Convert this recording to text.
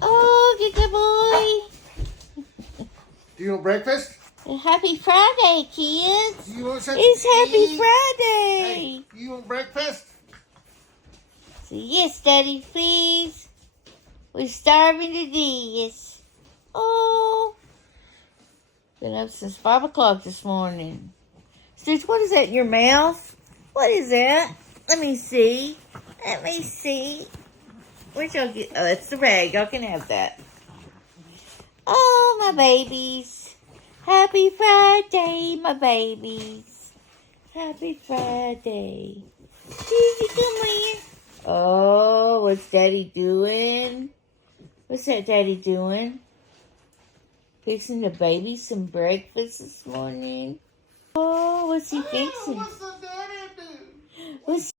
Oh, good boy. Do you want breakfast? Happy Friday, kids. Do you want something It's to Happy eat? Friday. Hey, you want breakfast? So yes, Daddy, please. We're starving to death. Oh. Been up since 5 o'clock this morning. Stitch, what is that in your mouth? What is that? Let me see. Let me see. Where'd y'all get? Oh, it's the rag. Y'all can have that. Oh, my babies. Happy Friday, my babies. Happy Friday. Easy, come on. Oh, what's Daddy doing? What's that Daddy doing? Fixing the baby some breakfast this morning. Oh, what's he fixing? What's the daddy do? What's